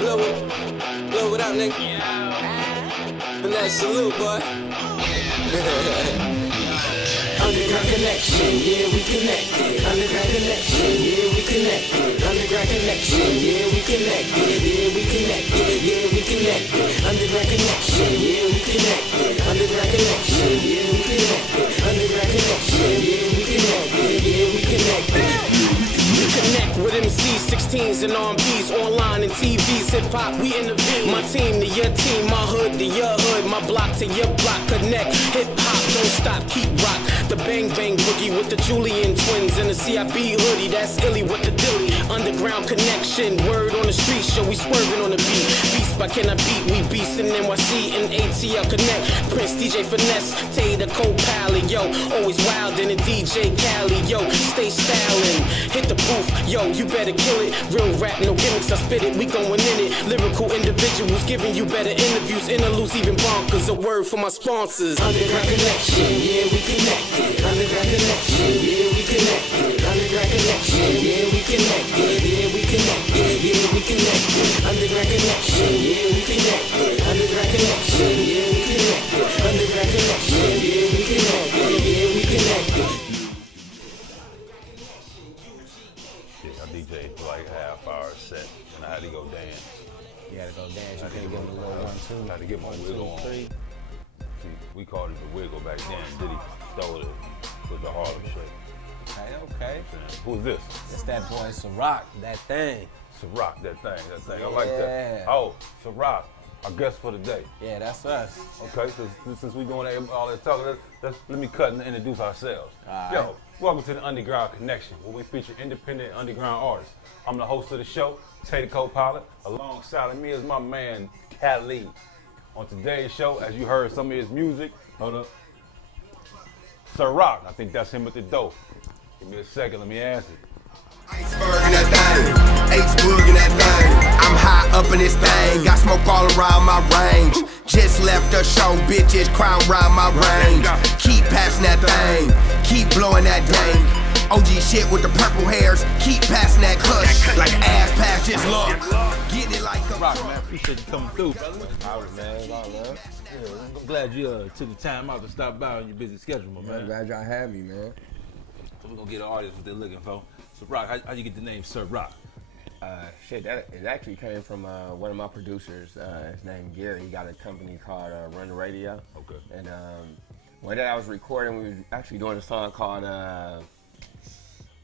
Blow it up, nigga. And that salute, boy. Underground connection, yeah, we connected. Underground connection, yeah, we connected. Underground connection, yeah, we connected. Yeah, we connected, yeah, we connected. Underground connection, yeah, we connected. Underground connection, yeah, we connected. Underground connection, yeah, we connected. Yeah, we connected. We connect with MCs, 16s and R&Bs, online and TVs, hip-hop, we intervene. My team to your team, my hood to your hood, my block to your block, connect. Hip-hop, don't stop, keep rock. The bang bang boogie with the Julian twins and the CIB hoodie, that's illy with the dilly. Underground connection, word on the street, show we swerving on the beat. Beast by Can I Beat, we beast in NYC and ATL Connect. Prince, DJ Finesse, Tay the co-pilot, yo. Always wild in the DJ Cali, yo. Stay styling, hit the booth, yo, you better kill it. Real rap, no gimmicks, I spit it, we going in it. Lyrical individuals giving you better interviews, interludes, even bonkers. A word for my sponsors. Underground connection, yeah, we connected. Underground connection, yeah, we connected. Underground connection, yeah, we connected. Yeah, we connected, yeah, we connected. Underground connection, yeah, we connected. Underground connection, yeah, we connected. Underground connection, yeah, we connected. Yeah, we connected. I DJ'd for like a half-hour set, and I had to go dance. You gotta go dance, you can't give them a little 1, 2. I had to get my wiggle on. See, we called it the wiggle back then. Diddy stole it with the Harlem Shake. Okay. Who's this? It's that boy Ciroc, that thing. Ciroc, that thing. I like that. Oh, Ciroc, our guest for the day. Yeah, that's us. Okay, since we doing all that talking, let me cut and introduce ourselves. Yo, welcome to the Underground Connection, where we feature independent underground artists. I'm the host of the show, Tay the co-pilot. Alongside of me is my man, Cali. On today's show, as you heard some of his music, hold up, Ciroc, I think that's him at the door. Give me a second, let me ask it. Iceberg in that thing, H-Bug in that thing. I'm high up in this thing, got smoke all around my range. Just left a show, bitches crowd round my range. Keep passing that thing, keep blowing that dank. OG shit with the purple hairs, keep passing that kush. Like ass pass, just look. Get it like a Rock, man, appreciate you coming through, brother. All right, man, all love. Yeah, I'm glad you took the time out to stop by on your busy schedule, my man. I'm glad y'all had me, man. So we're gonna get an artist what they're looking for. So, Rock, how you get the name Ciroc? Shit, it actually came from one of my producers. His name Gary. He got a company called Run the Radio. Okay. And one day I was recording, we were actually doing a song called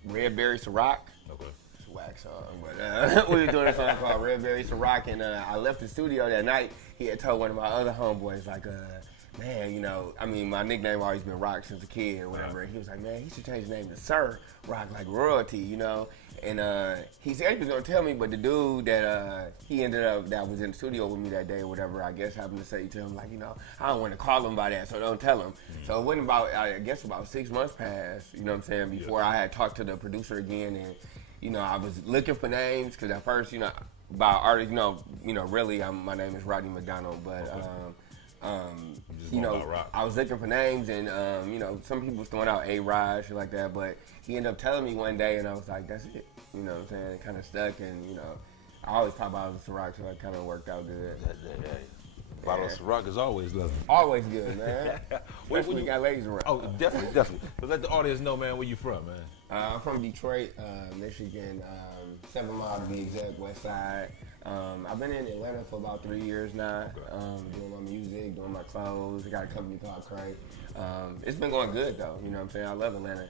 Red Berry Ciroc. Okay. It's a whack song, but we were doing a song called Red Berry Ciroc, and I left the studio that night. He had told one of my other homeboys, like, man, you know, I mean, my nickname always been Rock since a kid or whatever. And he was like, man, he should change the name to Sir Rock, like royalty, you know. And he said he was gonna tell me, but the dude that he ended up that was in the studio with me that day or whatever, I guess happened to say to him, like, you know, I don't want to call him by that, so don't tell him. So it wasn't about, I guess about 6 months passed, you know what I'm saying, before I had talked to the producer again, and you know, I was looking for names because at first, you know, by artists, you know, really, my name is Rodney McDonald, but. You know, I was looking for names, and you know, some people was throwing out A-Rod, shit like that, but he ended up telling me one day, and I was like, that's it. You know what I'm saying? It kind of stuck, and you know, I always pop out of Ciroc, so it kind of worked out good. A bottle of Ciroc is always lovely. Always good, man. Especially when you got ladies around. Oh, definitely. So let the audience know, man, where you from, man. I'm from Detroit, Michigan, 7 Mile to be exact, West Side. I've been in Atlanta for about 3 years now, doing my music, doing my clothes. I got a company called Cray. It's been going good though, you know what I'm saying? I love Atlanta.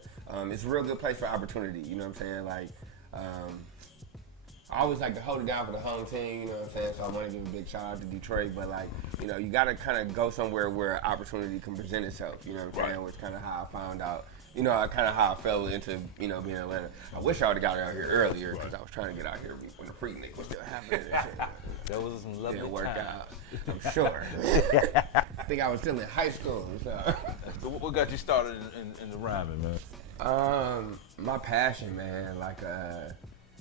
It's a real good place for opportunity, you know what I'm saying? Like, I always like to hold it down for the home team, you know what I'm saying? So I want to give a big shout out to Detroit, but like, you know, you got to kind of go somewhere where opportunity can present itself, you know what I'm saying? Which kind of how I found out. You know, kind of how I fell into, you know, being in Atlanta. I wish I would have got out here earlier because I was trying to get out here when the Freaknik was still happening and shit. That was some lovely Didn't work time. out, I'm sure. I think I was still in high school. So. What got you started in the rhyming, man? My passion, man. Like,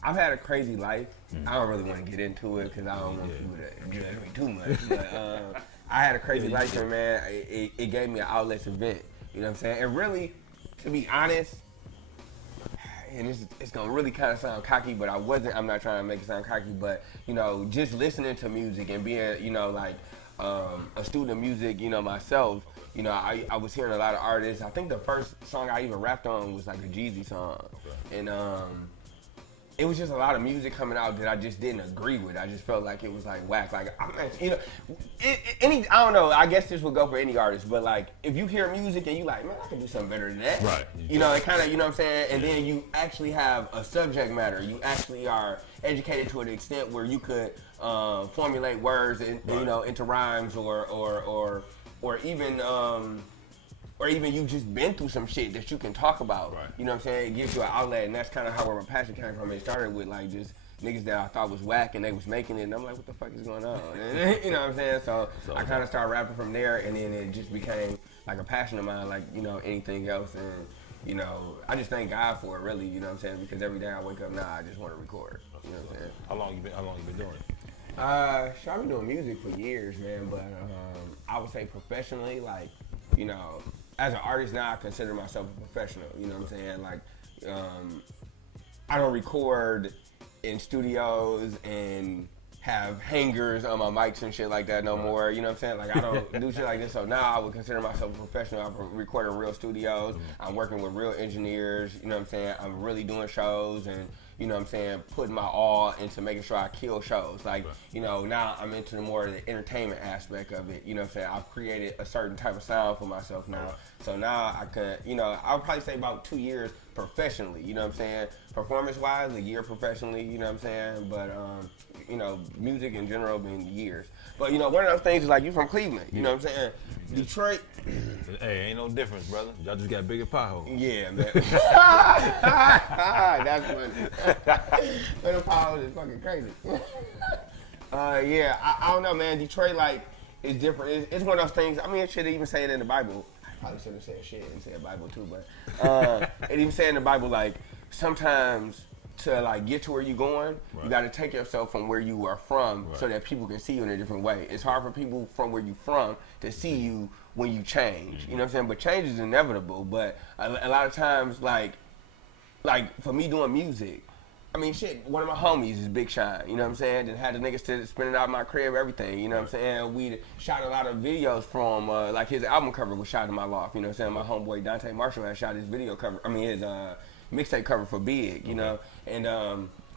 I've had a crazy life. I don't really want to get into it because I don't want people to judge me too much. But I had a crazy life, and man, it gave me an outlet to vent. You know what I'm saying? And really, to be honest, and it's gonna really kind of sound cocky, but I'm not trying to make it sound cocky, but you know, just listening to music and being, you know, like a student of music, you know, myself, you know, I was hearing a lot of artists. I think the first song I even rapped on was like a Jeezy song, and it was just a lot of music coming out that I just didn't agree with. I just felt like it was like whack. Like, you know, I don't know. I guess this would go for any artist, but like if you hear music and you like, man, I can do something better than that. Right. You know, it kind of, you know what I'm saying? And then you actually have a subject matter. You actually are educated to an extent where you could formulate words and you know, into rhymes or even or even you just been through some shit that you can talk about. Right. You know what I'm saying? It gives you an outlet, and that's kind of how where my passion came from. It started with like just niggas that I thought was whack, and they was making it, and I'm like, what the fuck is going on? And, you know what I'm saying? So I kind of started rapping from there, and then it just became like a passion of mine, like, you know, anything else. And, you know, I just thank God for it, really, you know what I'm saying? Because every day I wake up now, I just want to record. You know what I'm saying? How long you been doing it? I've been doing music for years, man, but I would say professionally, like, you know, as an artist now, I consider myself a professional, you know what I'm saying? Like, I don't record in studios and have hangers on my mics and shit like that no more, you know what I'm saying? Like, I don't do shit like this, so now I would consider myself a professional. I'm recording in real studios, I'm working with real engineers, you know what I'm saying? I'm really doing shows and, you know what I'm saying, putting my all into making sure I kill shows. Like, you know, now I'm into more of the entertainment aspect of it. You know what I'm saying? I've created a certain type of sound for myself now. So now I can, you know, I would probably say about 2 years professionally, you know what I'm saying? Performance-wise, a year professionally, you know what I'm saying? But, you know, music in general been years. But, you know, one of those things is like, you from Cleveland, you know what I'm saying? Detroit. Hey, ain't no difference, brother. Y'all just got bigger potholes. Yeah, man. That's funny. Little potholes is fucking crazy. Yeah, I don't know, man. Detroit, like, is different. It's one of those things. I mean, it should even say it in the Bible. I probably should have said shit and said Bible too, but it even say in the Bible, like, sometimes to like get to where you're going, you got to take yourself from where you are from so that people can see you in a different way. It's hard for people from where you're from to see you when you change. You know what I'm saying? But change is inevitable. But a lot of times, like for me doing music, I mean, shit, one of my homies is Big Shine, you know what I'm saying? Then had the niggas spinning out my crib, everything, you know what I'm saying? We shot a lot of videos from, like his album cover was shot in my loft, you know what I'm saying? My homeboy Dante Marshall had shot his video cover, his mixtape cover for Big, you know? And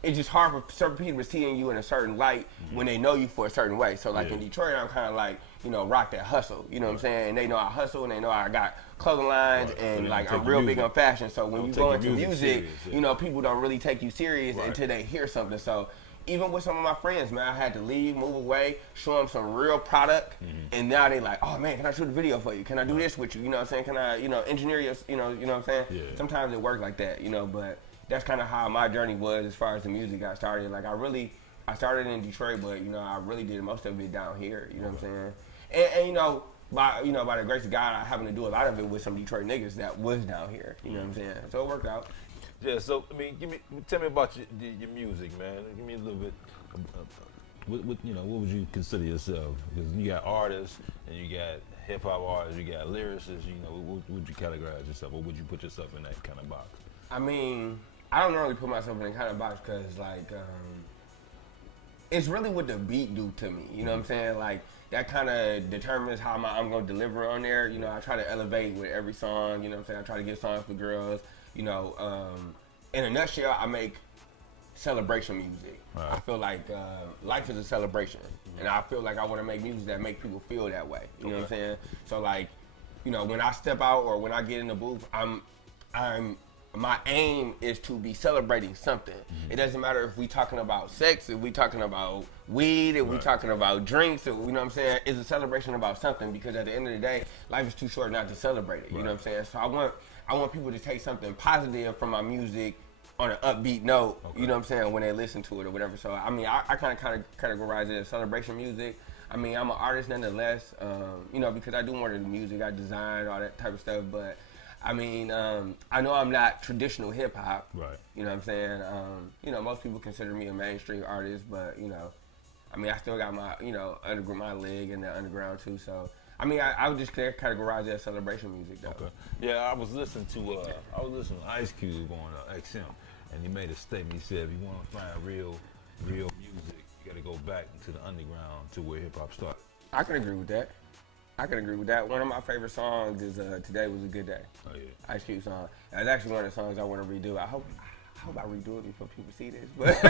it's just hard for certain people to see you in a certain light when they know you for a certain way. So like in Detroit, I'm kind of like, you know, rock that hustle, you know what I'm saying? And they know I hustle and they know I got clothing lines and like I'm real big on fashion. So when you go into music, you know, people don't really take you serious until they hear something. So even with some of my friends, man, I had to leave, move away, show them some real product, and now they like, oh man, can I shoot a video for you? Can I do this with you? You know what I'm saying? Can I, you know, engineer your, you know what I'm saying? Yeah. Sometimes it works like that, you know, but that's kind of how my journey was as far as the music got started. Like I started in Detroit, but you know, I really did most of it down here, you know what I'm saying? And you know, by the grace of God, I happened to do a lot of it with some Detroit niggas that was down here, you know what I'm saying? So it worked out. Yeah, so I mean, tell me about your music, man. Give me a little bit. What you know, what would you consider yourself? Because you got artists and you got hip hop artists, you got lyricists. You know, what would you categorize yourself, or would you put yourself in that kind of box? I mean, I don't normally put myself in that kind of box because like it's really what the beat do to me. You know what I'm saying? Like that kind of determines how I'm gonna deliver on there. You know, I try to elevate with every song. You know what I'm saying? I try to get songs for girls. You know, in a nutshell, I make celebration music. Right. I feel like life is a celebration, and I feel like I want to make music that make people feel that way. You know what I'm saying? So like, you know, when I step out or when I get in the booth, my aim is to be celebrating something. It doesn't matter if we talking about sex, if we talking about weed, if we talking about drinks, or, you know what I'm saying? It's a celebration about something because at the end of the day, life is too short not to celebrate it. You know what I'm saying? So I want people to take something positive from my music on an upbeat note, you know what I'm saying, when they listen to it or whatever. So, I mean, I kind of categorize it as celebration music. I mean, I'm an artist nonetheless, you know, because I do more than music. I design, all that type of stuff. But, I mean, I know I'm not traditional hip-hop. Right. You know what I'm saying? You know, most people consider me a mainstream artist, but, you know, I mean, I still got my, you know, my leg in the underground, too, so. I mean, I would just categorize it as celebration music, though. Okay. Yeah, I was listening to Ice Cube on XM, and he made a statement. He said, if you want to find real music, you got to go back into the underground to where hip hop started. I can agree with that. One of my favorite songs is "Today Was a Good Day." Oh yeah, Ice Cube song. That's actually one of the songs I want to redo. I hope I redo it before people see this. But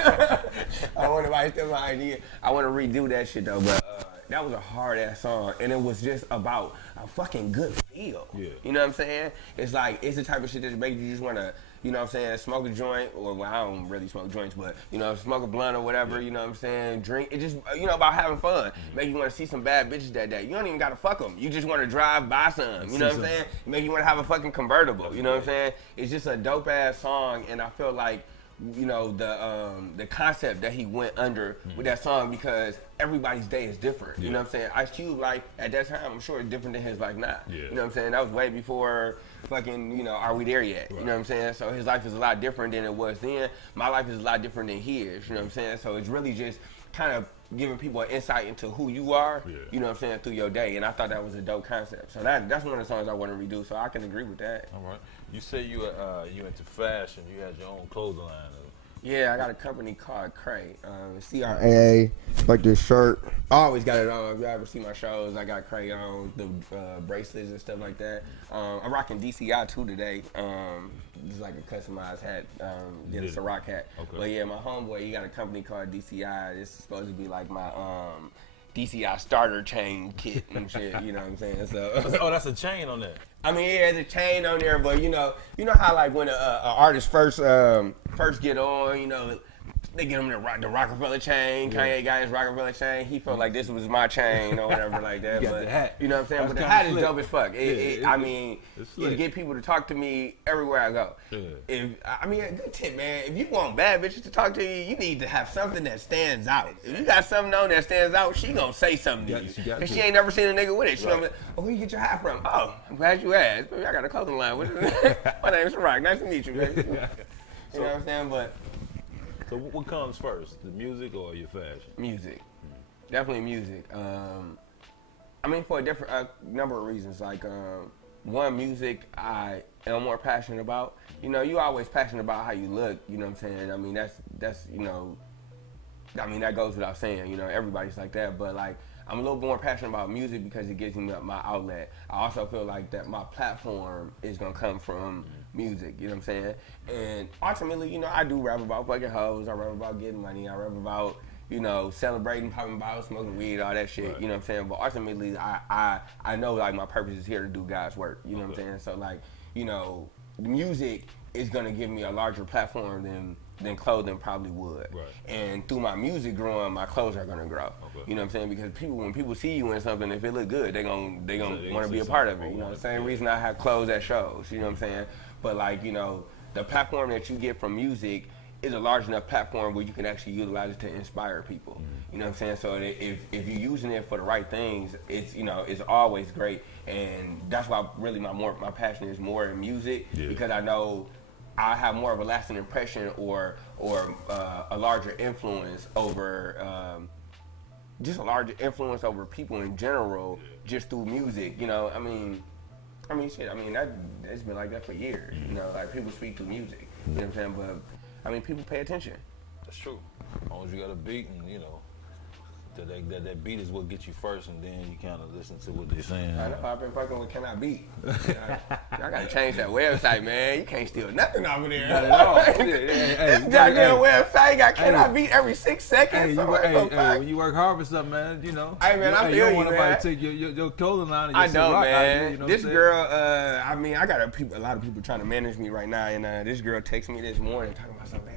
I want to steal my idea. I want to redo that shit though. But that was a hard ass song, and it was just about a fucking good feel. Yeah. You know what I'm saying? It's like it's the type of shit that makes you just want to. You know what I'm saying? Smoke a joint, or well, I don't really smoke joints, but you know, smoke a blunt or whatever. You know what I'm saying? Drink. It just about having fun. Make you want to see some bad bitches that day. You don't even gotta fuck them. You just want to drive by some. You know what I'm saying? Make you want to have a fucking convertible. You know what I'm saying? It's just a dope ass song, and I feel like the concept that he went under with that song, because everybody's day is different. You know what I'm saying? Ice Cube life at that time, I'm sure, is different than his life now. You know what I'm saying? That was way before fucking, Are We There Yet? You know what I'm saying? So his life is a lot different than it was then. My life is a lot different than his. You know what I'm saying? So it's really just kind of giving people an insight into who you are, you know what I'm saying, through your day. And I thought that was a dope concept. So that's one of the songs I want to redo. So I can agree with that. All right. You say you into fashion. You had your own clothing line. Yeah, I got a company called Cray. CRAA, like this shirt. I always got it on. If you ever see my shows, I got Cray on, the bracelets and stuff like that. I'm rocking DCI too today. It's like a customized hat. It's a rock hat. Okay. But yeah, my homeboy, he got a company called DCI. This is supposed to be like my DCI starter chain kit and shit. You know what I'm saying? So. Oh, that's a chain on that. I mean, yeah, there's a chain on there, but you know how like when an artist first get on, they get him the Rockefeller chain. Kanye got his Rockefeller chain. He felt like this was my chain or whatever like that. You got but the hat. You know what I'm saying? That's but the hat is slick. dope as fuck. It get people to talk to me everywhere I go. Yeah. A good tip, man. If you want bad bitches to talk to you, you need to have something that stands out. If you got something on that stands out, she gonna say something to you. Because she ain't never seen a nigga with it. She gonna be like, oh, where you get your hat from? Oh, I'm glad you asked. Baby, I got a clothing line. My name's Rock. Nice to meet you, baby. You know what I'm saying? But so what comes first, the music or your fashion? Music. Definitely music. For a different number of reasons. Like, one, music I am more passionate about. You always passionate about how you look, you know what I'm saying? That's that goes without saying, everybody's like that. But, like, I'm a little more passionate about music because it gives me my outlet. I also feel like that my platform is going to come from music, you know what I'm saying? And ultimately, I do rap about fucking hoes. I rap about getting money. I rap about, celebrating, popping bottles, smoking weed, all that shit, you know what I'm saying? But ultimately, I know, like, my purpose is here to do God's work, you know what I'm saying? So, like, the music is going to give me a larger platform than clothing probably would. Right. And through my music growing, my clothes are gonna grow. Okay. You know what I'm saying? Because when people see you in something, if it look good, they gonna want to be a part of it. You know, the same reason I have clothes at shows. You know what I'm saying? But like, the platform that you get from music is a large enough platform where you can actually utilize it to inspire people. Mm-hmm. You know what I'm saying? So if you're using it for the right things, it's it's always great. And that's why really my passion is more in music, because I know I have more of a lasting impression or a larger influence over just a larger influence over people in general just through music. It's been like that for years. Like people speak through music. You know what I'm saying? But people pay attention. That's true. As long as you got a beat and that beat is what gets you first, and then you kind of listen to what they're saying. I know I've been fucking with Can I Beat. I gotta change that website, man. You can't steal nothing off of there. Not at all. This goddamn website got Can I Beat every 6 seconds. When you work hard for something, man, Hey, man, I feel you don't want man. nobody to take your clothing line and I don't, rock man. out, This girl, I got a lot of people trying to manage me right now, and this girl texted me this morning talking about something.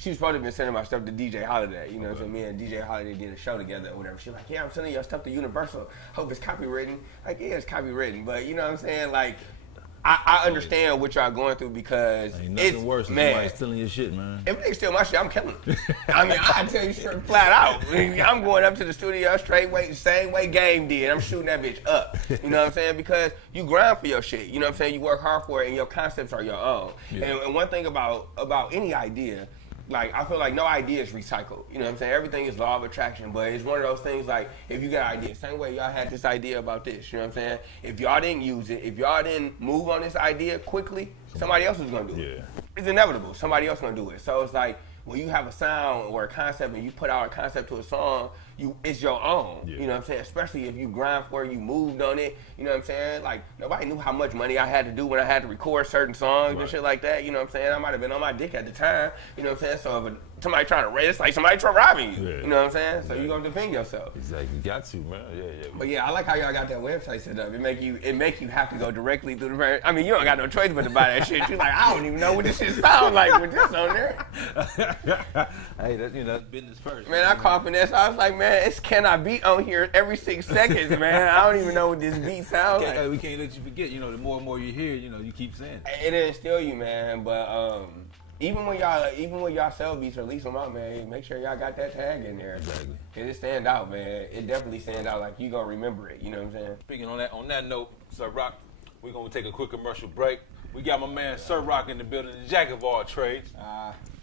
She was supposed to have been sending my stuff to DJ Holiday. You know what I'm saying? Me and DJ Holiday did a show together or whatever. She's like, yeah, I'm sending your stuff to Universal. Hope it's copywritten. Like, yeah, it's copywritten. But you know what I'm saying? Like, I understand what y'all going through because ain't nothing worse than somebody stealing your shit, man. If they steal my shit, I'm killing them. I tell you straight flat out. I'm going up to the studio same way Game did. I'm shooting that bitch up. You know what I'm saying? Because you grind for your shit. You know what I'm saying? You work hard for it, and your concepts are your own. Yeah. And one thing about any idea, like, I feel like no idea is recycled. You know what I'm saying? Everything is law of attraction, but it's one of those things like, if you got an idea, same way y'all had this idea about this, you know what I'm saying? If y'all didn't use it, if y'all didn't move on this idea quickly, somebody else was going to do it. it's inevitable. Somebody else gonna do it. So it's like when you have a sound or a concept and you put out a concept to a song, it's your own. Yeah. You know what I'm saying? Especially if you grind for it, you moved on it. You know what I'm saying? Like nobody knew how much money I had to do when I had to record certain songs and shit like that. You know what I'm saying? I might have been on my dick at the time. You know what I'm saying? So if somebody trying to raise, it's like somebody trying robbing you. Yeah. You know what I'm saying? So you gonna defend yourself. Exactly. You got to, man. Yeah. But yeah, I like how y'all got that website set up. It make you have to go directly through the. I mean, you don't got no choice but to buy that shit. You like, I don't even know what this shit sound like with this on there. Hey, that's business first. Man, I called Finesse. I was like, man, it's Can I Beat on here every 6 seconds, man. I don't even know what this beat sounds like. We can't let you forget. The more and more you hear, you keep saying It didn't steal you, man. But even when y'all sell beats, release them out, man. Make sure y'all got that tag in there. Exactly. Cause it stand out, man. It definitely stand out. Like you gonna remember it. You know what I'm saying? Speaking on that note, Sir Rock, we're gonna take a quick commercial break. We got my man Sir Rock in the building, the jack of all trades.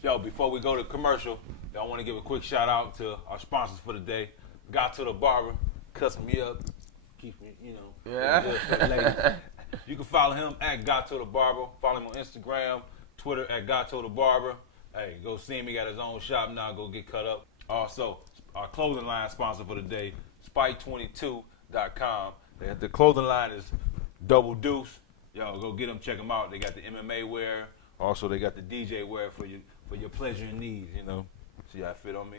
Yo, before we go to commercial, I want to give a quick shout out to our sponsors for the day. Got to the barber, cuts me up, keeps me, good for the ladies. You can follow him at Got to the Barber. Follow him on Instagram, Twitter at Got to the Barber. Hey, go see him. He got his own shop now. Go get cut up. Also, our clothing line sponsor for the day, Spike22.com. The clothing line is Double Deuce. Yo, go get them, check them out. They got the MMA wear. Also, they got the DJ wear for your pleasure and needs, See how it fit on me?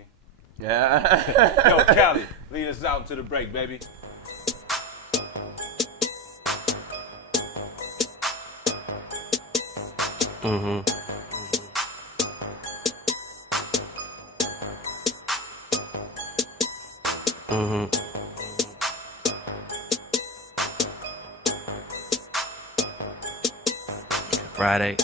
Yeah. Yo, Cali, lead us out into the break, baby. Friday.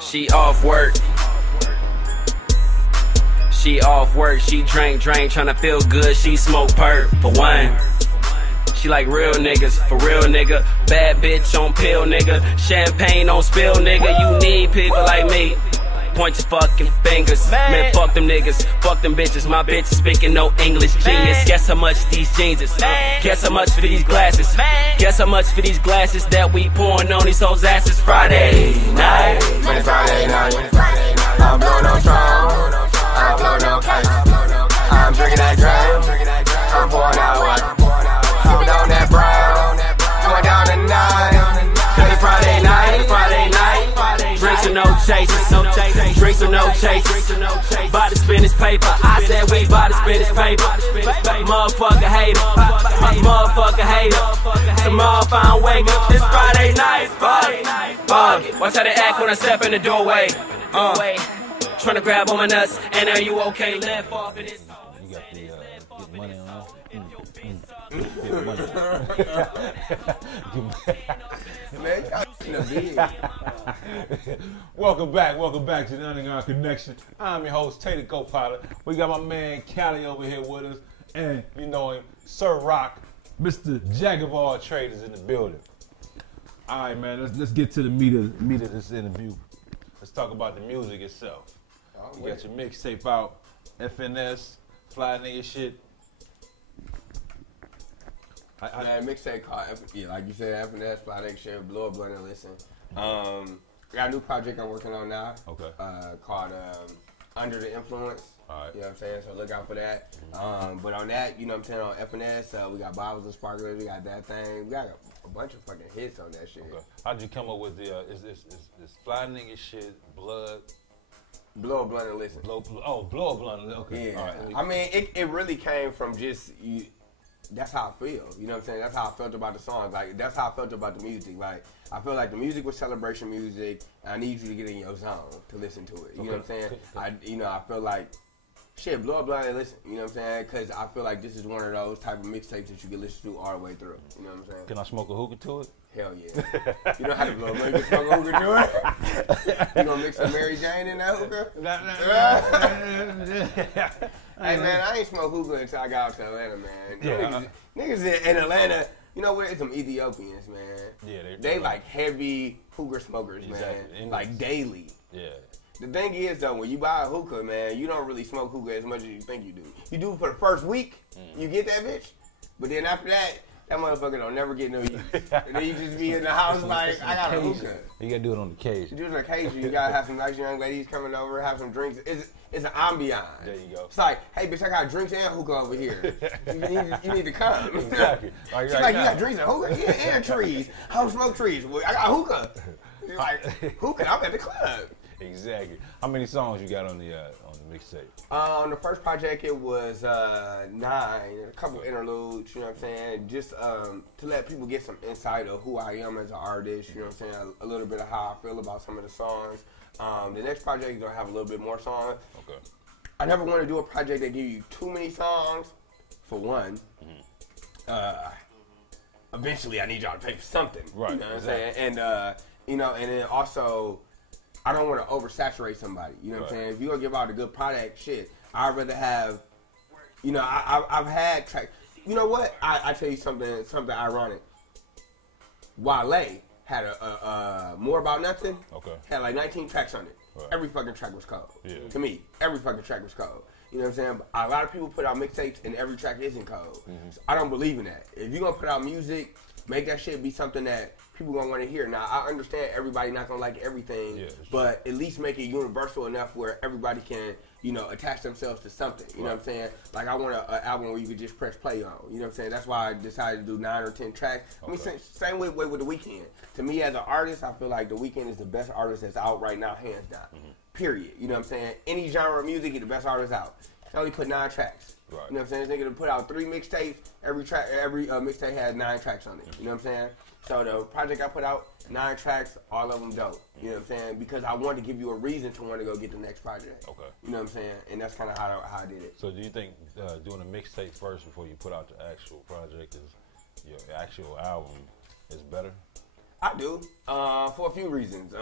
She off work. She off work. She drink, tryna feel good. She smoke perp for one. She like real niggas, for real nigga. Bad bitch on pill nigga. Champagne on spill nigga. You need people like me. Point your fucking fingers. Man, fuck them niggas, fuck them bitches. My bitch is speaking no English. Genius. Guess how much these jeans is. Guess how much for these glasses. Guess how much for these glasses that we pouring on these hoes' asses. Friday night. When it's Friday night, I'm blowing on strong. I'm blowing on cake. I'm drinking that drink. I'm pouring out what? Sipping on that brown. Going down tonight. Cause it's Friday night, Friday night. Drinks and no chases, drinks and no chases. Bout to spin his paper. I said we bout to spin his paper. Motherfucker hater, motherfucker hater. Some motherfucker wake up. It's Friday night, fuck it. Watch how they act when I step in the doorway. Tryna grab on my nuts, and are you okay? Left off in this. You got the get money on us. Welcome back to the Underground Connection. I'm your host, Tater Co-Pilot. We got my man Cali over here with us, and you know him, Sir Rock, Mr. Jack of all trades is in the building. All right, man, let's get to the meat of this interview. Let's talk about the music itself. You got your mixtape out, FNS, Fly Nigga shit. Man, mixtape called, like you said, FNS, Fly Nigga shit, blow a blunt and listen. Got a new project I'm working on now. Okay. Called Under the Influence. All right. You know what I'm saying? So look out for that. But on that, you know what I'm saying, on FNS, we got Bottles and Sparklers, we got that thing. We got a bunch of fucking hits on that shit. Okay. How'd you come up with the, is Fly Nigga shit, Blood? Blow a blunt and listen. Blow a blunt, okay. Yeah. All right. I mean, it really came from just, that's how I feel. You know what I'm saying? That's how I felt about the song. Like, that's how I felt about the music. Like, I feel like the music was celebration music. And I need you to get in your zone to listen to it. You know what I'm saying? I feel like, shit, blow a blunt and listen. You know what I'm saying? Because I feel like this is one of those type of mixtapes that you can listen to all the way through. You know what I'm saying? Can I smoke a hookah to it? Hell yeah. You know how to blow a blunt. You can smoke a hookah to it? You gonna mix some Mary Jane in that hookah? Hey, man, I ain't smoked hookah until I got out to Atlanta, man. Yeah. Niggas in Atlanta, you know what? It's some Ethiopians, man. Yeah, they like heavy hookah smokers, Exactly. man. Like daily. Yeah. The thing is, though, when you buy a hookah, man, you don't really smoke hookah as much as you think you do. You do it for the first week, you get that bitch. But then after that, That motherfucker don't never get no use. And then you just be in the house like, I got a hookah. You gotta do it on occasion. Do it on occasion. You gotta have some nice young ladies coming over, have some drinks. It's an ambiance. There you go. It's like, hey, bitch, I got drinks and hookah over here. You need to come. Exactly. She's like, you got drinks and hookah? Yeah, and trees. I don't smoke trees. Well, I got hookah. She's like, hookah? I'm at the club. Exactly. How many songs you got on the mixtape? On the first project, it was 9, a couple interludes, you know what I'm saying? Just to let people get some insight of who I am as an artist, you know what I'm saying? A little bit of how I feel about some of the songs. The next project is going to have a little bit more songs. Okay. I never want to do a project that give you too many songs, for one. Eventually, I need y'all to pay for something. Right. You know what I'm saying? And, and then also, I don't want to oversaturate somebody. You know what I'm saying? If you're going to give out a good product, shit, I'd rather have, I've had tracks. You know what? I tell you something ironic. Wale had a More About Nothing. Okay. Had like 19 tracks on it. Right. Every fucking track was cold. Yeah. To me, every fucking track was cold. You know what I'm saying? But a lot of people put out mixtapes and every track isn't cold. So I don't believe in that. If you're going to put out music, make that shit be something that people going to want to hear. Now, I understand everybody not going to like everything, but at least make it universal enough where everybody can, attach themselves to something. You know what I'm saying? Like, I want an album where you could just press play on. You know what I'm saying? That's why I decided to do 9 or 10 tracks. Okay. I mean, same way with The Weeknd. To me, as an artist, I feel like The Weeknd is the best artist that's out right now, hands down. Period. You know what I'm saying? Any genre of music, he's the best artist out. He only put 9 tracks. Right. You know what I'm saying? This nigga to put out 3 mixtapes. Every mixtape has 9 tracks on it. You know what I'm saying? So the project I put out, 9 tracks, all of them dope. You know what I'm saying? Because I wanted to give you a reason to want to go get the next project. Okay. You know what I'm saying? And that's kind of how I did it. So do you think doing a mixtape first before you put out the actual project your actual album is better? I do, for a few reasons.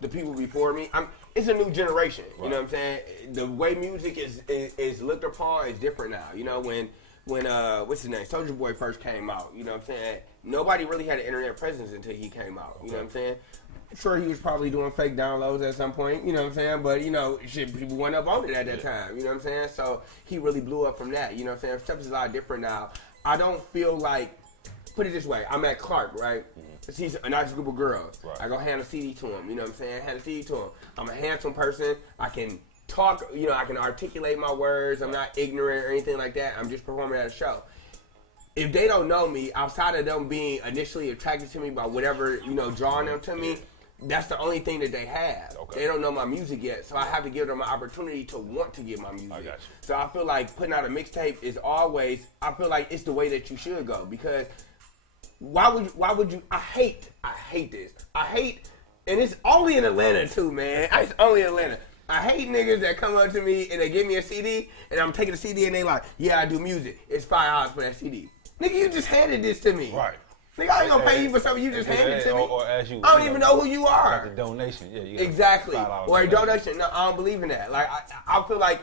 The people before me, it's a new generation. Right. You know what I'm saying? The way music is looked upon is different now. You know, when what's his name, Soulja Boy first came out, you know what I'm saying? Nobody really had an internet presence until he came out. You know what I'm saying? I'm sure he was probably doing fake downloads at some point, you know what I'm saying? But, shit, people went up on it at that time, you know what I'm saying? So he really blew up from that, you know what I'm saying? Stuff is a lot different now. I don't feel like, put it this way, I'm at Clark, right? He's a nice group of girls. Right. I go hand a CD to him, you know what I'm saying? Hand a CD to him. I'm a handsome person. I can talk, I can articulate my words. I'm not ignorant or anything like that. I'm just performing at a show. If they don't know me, outside of them being initially attracted to me by whatever, drawing them to me, that's the only thing that they have. Okay. They don't know my music yet, so I have to give them an opportunity to want to get my music. I got you. So I feel like putting out a mixtape is always, I feel like it's the way that you should go, because why would you, I hate this. And it's only in Atlanta too, man. It's only in Atlanta. I hate niggas that come up to me and they give me a CD and I'm taking the CD and they like, yeah, I do music. It's $5 for that CD. Nigga, you just handed this to me. Right. Nigga, I ain't gonna pay you for something you just handed to me. Or as you, I don't even know who you are. Like a donation, yeah. You exactly. Or a donation. No, I don't believe in that. Like, I feel like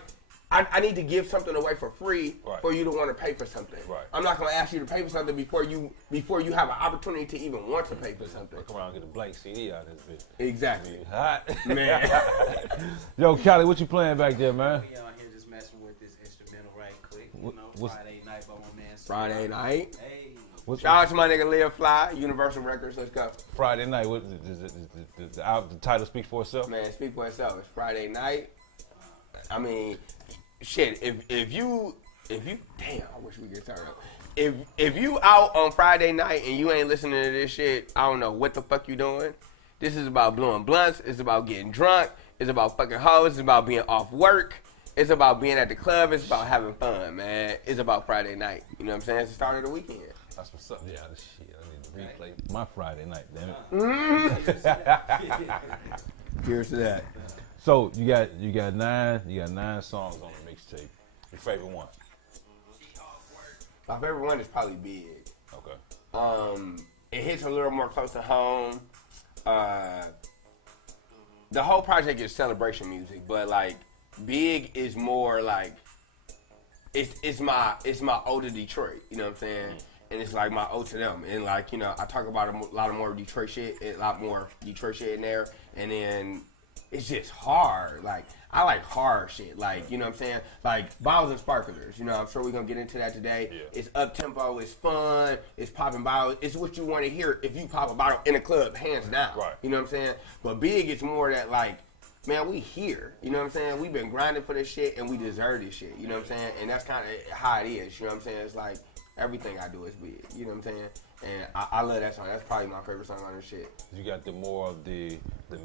I need to give something away for free for you to want to pay for something. Right. I'm not going to ask you to pay for something before you have an opportunity to even want to pay for something. Come around and get a blank CD out of this bitch. Exactly. Hot. Man. Yo, Cali, what you playing back there, man? We out here just messing with this instrumental right quick. Friday night by my man. Friday night? Hey. Shout out to my nigga Lil Fly, Universal Records. Let's go. Friday night. What the title speak for itself? Man, speak for itself. It's Friday night. I mean, shit. If you, damn, I wish we could turn up. If you out on Friday night and you ain't listening to this shit, I don't know what the fuck you doing. This is about blowing blunts. It's about getting drunk. It's about fucking hoes. It's about being off work. It's about being at the club. It's about having fun, man. It's about Friday night. You know what I'm saying? It's the start of the weekend. That's what's up. Yeah, this shit. I need to replay my Friday night, damn it. Cheers to that. So you got 9 songs on the mixtape. Your favorite one? My favorite one is probably Big. Okay. It hits a little more close to home. The whole project is celebration music, but like Big is more like it's my ode to Detroit. You know what I'm saying? And it's like my ode to them. And like, I talk about a lot of more Detroit shit, a lot more Detroit shit in there. And then it's just hard. Like, I like hard shit. Like, you know what I'm saying? Like, bottles and sparklers. You know, I'm sure we're going to get into that today. Yeah. It's up-tempo. It's fun. It's popping bottles. It's what you want to hear if you pop a bottle in a club, hands down. Right. You know what I'm saying? But Big, it's more that, like, man, we here. You know what I'm saying? We've been grinding for this shit, and we deserve this shit. You know what I'm saying? And that's kind of how it is. You know what I'm saying? It's like, everything I do is big. You know what I'm saying? And I love that song. That's probably my favorite song on this shit. You got the more of the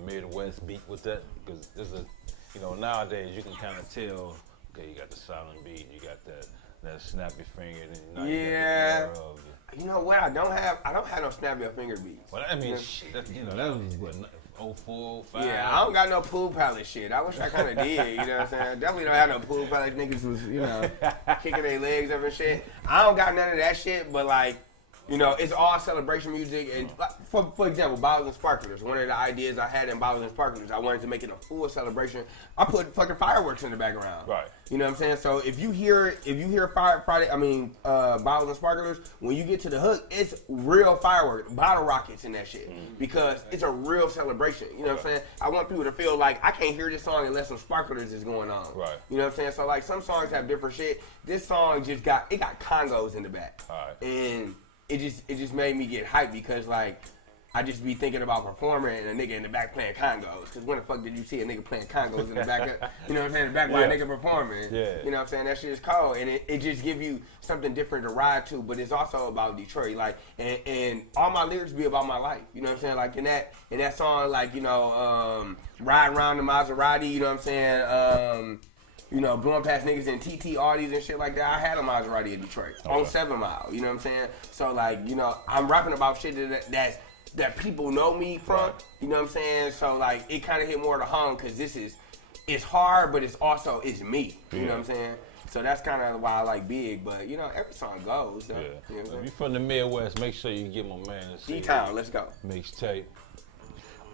Midwest beat with that? Because there's a, you know, nowadays you can kind of tell, okay, you got the silent beat, you got that snap your finger, and now yeah. You got the more of the, you know what? I don't have no snap your finger beats. Well, I mean, shit, that was what, 04, 05? Yeah, I don't got no pool palette shit. I wish I kind of did, you know what I'm saying? I definitely don't have no pool palette. Niggas was, you know, kicking their legs up and shit. I don't got none of that shit, but like, you know, it's all celebration music. And for example, Bottles and Sparklers. One of the ideas I had in Bottles and Sparklers, I wanted to make it a full celebration. I put fucking fireworks in the background. Right. You know what I'm saying? So if you hear Bottles and Sparklers, when you get to the hook, it's real fireworks, bottle rockets and that shit. Because it's a real celebration. You know what I'm saying? I want people to feel like I can't hear this song unless some sparklers is going on. Right. You know what I'm saying? So like some songs have different shit. This song just got congos in the back. All right. And it just made me get hyped because like I just be thinking about performing and a nigga in the back playing congos. Because when the fuck did you see a nigga playing congos in the back of, you know what I'm saying, in the back while a nigga performing? Yeah. You know what I'm saying? That shit is cold. And it just give you something different to ride to, but it's also about Detroit. Like, and all my lyrics be about my life. You know what I'm saying? Like in that song, like, you know, Ride Around the Maserati, you know what I'm saying? You know, blowing past niggas in TT Audis and shit like that. I had a Maserati in Detroit on 7 Mile. You know what I'm saying? So like, you know, I'm rapping about shit that people know me from. Right. You know what I'm saying? So like, it kind of hit more to home because it's hard, but it's me. You know what I'm saying? So that's kind of why I like Big. But you know, every song goes. Though. Yeah. You know what if you're from the Midwest, make sure you get my man. D-Town, let's go. Mixtape.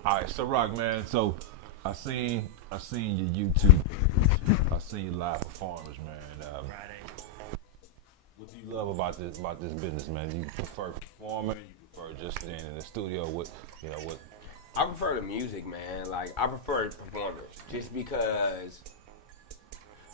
All right, so Rock, man. So I seen your YouTube. I seen your live performance, man. What do you love about this business, man? You prefer performing? You prefer just staying in the studio? What? I prefer the music, man. Like I prefer performance, just because.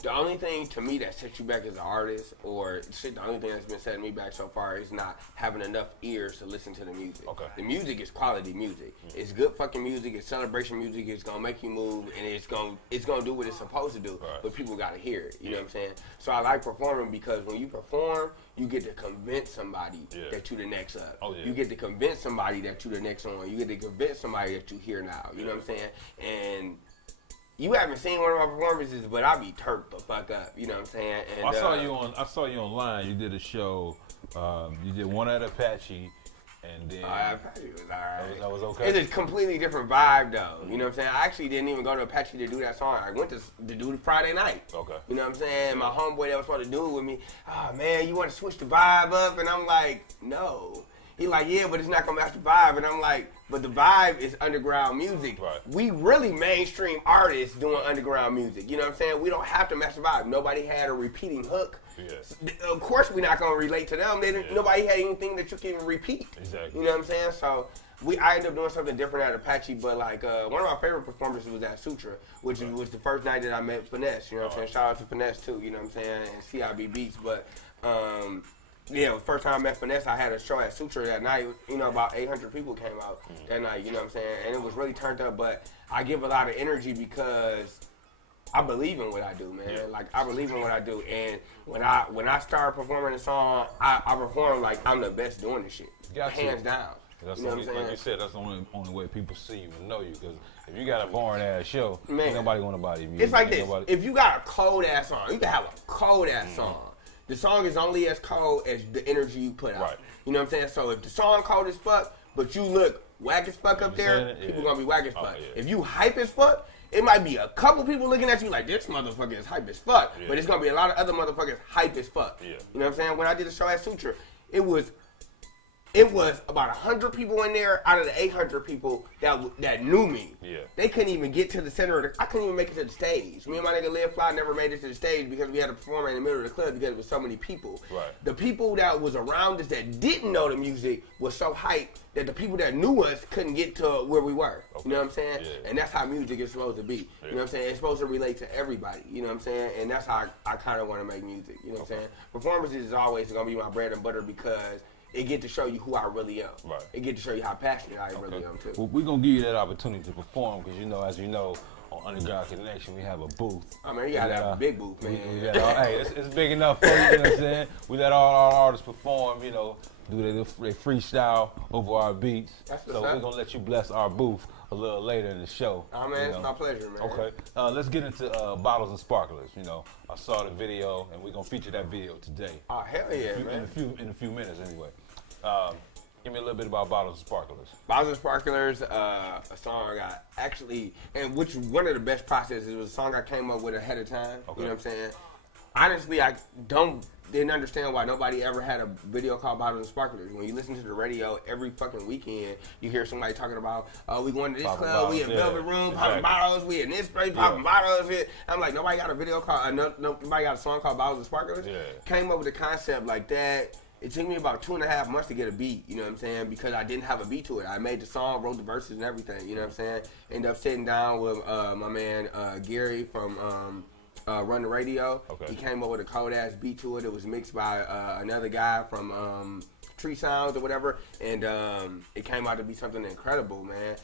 The only thing to me that sets you back as an artist, or shit, the only thing that's been setting me back so far is not having enough ears to listen to the music. Okay. The music is quality music. It's good fucking music. It's celebration music. It's gonna make you move, and it's gonna do what it's supposed to do. Right. But people gotta hear it. You know what I'm saying? So I like performing because when you perform, you get to convince somebody that you the next up. Oh, yeah. You get to convince somebody that you the next on. You get to convince somebody that you here now. You know what I'm saying? And you haven't seen one of my performances, but I be turned the fuck up. You know what I'm saying? And, I saw you online. You did a show. You did one at Apache, and then Apache was alright. That was okay. It's a completely different vibe, though. You know what I'm saying? I actually didn't even go to Apache to do that song. I went to do the Friday night. Okay. You know what I'm saying? My homeboy that was supposed to do it with me. Oh man, you want to switch the vibe up? And I'm like, no. He like, yeah, but it's not gonna match the vibe. And I'm like, but the vibe is underground music. Right. We really mainstream artists doing underground music. You know what I'm saying? We don't have to match the vibe. Nobody had a repeating hook. Yes. Of course, we're not gonna relate to them. Nobody had anything that you can repeat. Exactly. You know what I'm saying? So I ended up doing something different at Apache. But like one of my favorite performances was at Sutra, which was the first night that I met Finesse. You know what I'm saying? Shout out to Finesse too. You know what I'm saying? And CIB Beats, but. Yeah, the first time I met Finesse, I had a show at Sutra that night. You know, about 800 people came out that night, you know what I'm saying? And it was really turned up, but I give a lot of energy because I believe in what I do, man. Yeah. Like, I believe in what I do. And when I start performing a song, I perform like I'm the best doing this shit. Hands down. That's you know what I'm saying? Like you said, that's the only way people see you and know you. Because if you got a boring-ass show, ain't nobody going to buy your music. It's like this. If you got a cold-ass song, you can have a cold-ass song. The song is only as cold as the energy you put out. Right. You know what I'm saying? So if the song cold as fuck, but you look whack as fuck up there, people gonna be whack as fuck. Yeah. If you hype as fuck, it might be a couple people looking at you like, this motherfucker is hype as fuck. Yeah. But it's gonna be a lot of other motherfuckers hype as fuck. Yeah. You know what I'm saying? When I did the show at Sutra, it was it was about 100 people in there out of the 800 people that knew me. Yeah. They couldn't even get to the center of the, I couldn't even make it to the stage. Me and my nigga Live Fly never made it to the stage because we had to perform in the middle of the club because there was so many people. Right. The people that was around us that didn't know the music was so hyped that the people that knew us couldn't get to where we were. Okay. You know what I'm saying? Yeah. And that's how music is supposed to be. Yeah. You know what I'm saying? It's supposed to relate to everybody. You know what I'm saying? And that's how I kind of want to make music. You know what I'm saying? Performances is always going to be my bread and butter because it get to show you who I really am. Right. It get to show you how passionate I really am, too. Well, we're going to give you that opportunity to perform because, you know, as you know, on Underground Connection, we have a booth. I mean, you got to have a big booth, man. Hey, it's big enough for you, you know what I'm saying? We let all our artists perform, you know, do their freestyle over our beats. So we're going to let you bless our booth a little later in the show. Oh, man, it's my pleasure, man. Okay. Let's get into Bottles and Sparklers. You know, I saw the video, and we're going to feature that video today. Oh, hell yeah, man. In a few minutes, anyway. Give me a little bit about Bottles and Sparklers. Bottles and Sparklers, a song I actually, and which one of the best processes, it was a song I came up with ahead of time. Okay. You know what I'm saying? Honestly, I didn't understand why nobody ever had a video called Bottles and Sparklers. When you listen to the radio every fucking weekend, you hear somebody talking about, we going to this club, we in Velvet Room, popping bottles, we in this place, popping bottles. I'm like, nobody got a video called, nobody got a song called Bottles and Sparklers? Yeah. Came up with a concept like that. It took me about 2.5 months to get a beat, you know what I'm saying, because I didn't have a beat to it. I made the song, wrote the verses and everything, you know what I'm saying. Ended up sitting down with my man Gary from Run the Radio. Okay. He came up with a cold-ass beat to it. It was mixed by another guy from Tree Sounds or whatever, and it came out to be something incredible, man.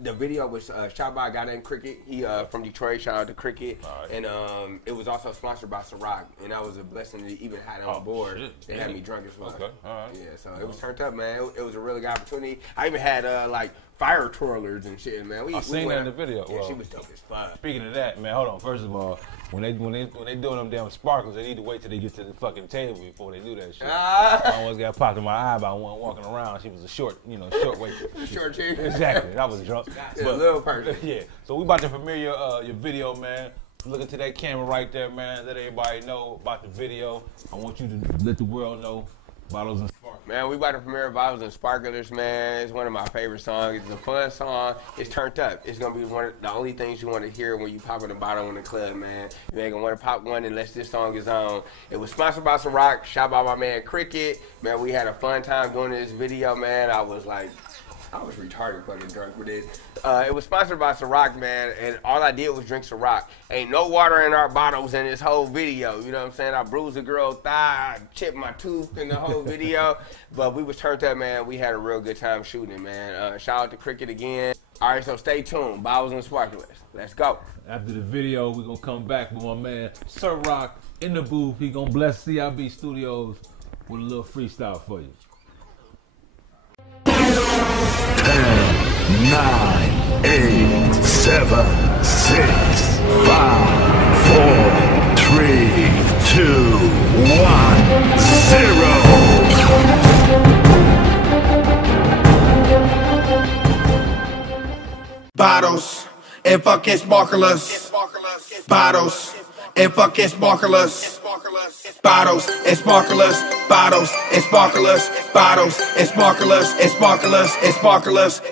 The video was shot by a guy named Cricket. He from Detroit. Shout out to Cricket. Right. And it was also sponsored by Ciroc, and that was a blessing to even have it on board. Shit. They had me drunk as well. Okay. All right. Yeah, so it was turned up, man. It was a really good opportunity. I even had like fire twirlers and shit, man. I seen that in the video. Yeah, she was dope as fuck. Speaking of that, man, hold on. First of all, when they doing them damn sparklers, they need to wait till they get to the fucking table before they do that shit. I almost got popped in my eye by one walking around. She was a short waitress. Short chick. Exactly. I was drunk. But, a little person. Yeah. So we about to premiere your video, man. Look into that camera right there, man. Let everybody know about the video. I want you to let the world know Bottles and Sparklers. Man, we about to premiere Bottles and Sparklers, man. It's one of my favorite songs. It's a fun song. It's turned up. It's going to be one of the only things you want to hear when you pop in a bottle in the club, man. You ain't going to want to pop one unless this song is on. It was sponsored by Ciroc, shot by my man Cricket. Man, we had a fun time doing this video, man. I was retarded fucking drunk with this. It was sponsored by Ciroc, man, and all I did was drink Ciroc. Ain't no water in our bottles in this whole video. You know what I'm saying? I bruised a girl's thigh, I chipped my tooth in the whole video. But we was turned up, man. We had a real good time shooting it, man. Shout out to Cricket again. All right, so stay tuned. Bottles and Sparklers. Let's go. After the video, we're going to come back with my man Ciroc in the booth. He going to bless CIB Studios with a little freestyle for you. 10, 9, 8, 7, 6, 5, 4, 3, 2, 1, 0. Bottles and fucking sparklers. Bottles and fucking sparklers. Bottles and sparklers. Bottles and sparklers. Bottles and sparklers and sparklers and sparklers.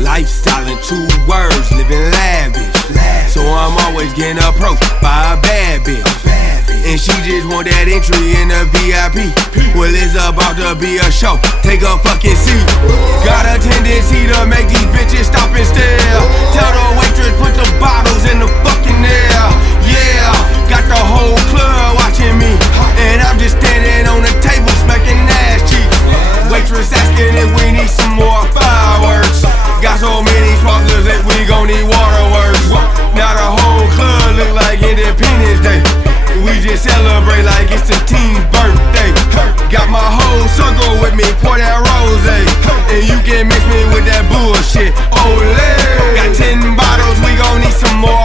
Lifestyle in 2 words, living lavish. So I'm always getting approached by a bad bitch. And she just want that entry in the VIP. Well, it's about to be a show. Take a fucking seat. Got a tendency to make these bitches stop and stare. Tell the waitress put the bottles in the fucking air. Yeah, got the whole club watching me. And I'm just standing on the table smacking ass cheeks. Waitress asking if we need some more fireworks. Got so many sparklers that we gon' need waterworks. Now the whole club look like Independence Day. We just celebrate like it's the team's birthday. Got my whole circle with me, pour that rose. And you can mix me with that bullshit. Olé. Got 10 bottles, we gon' need some more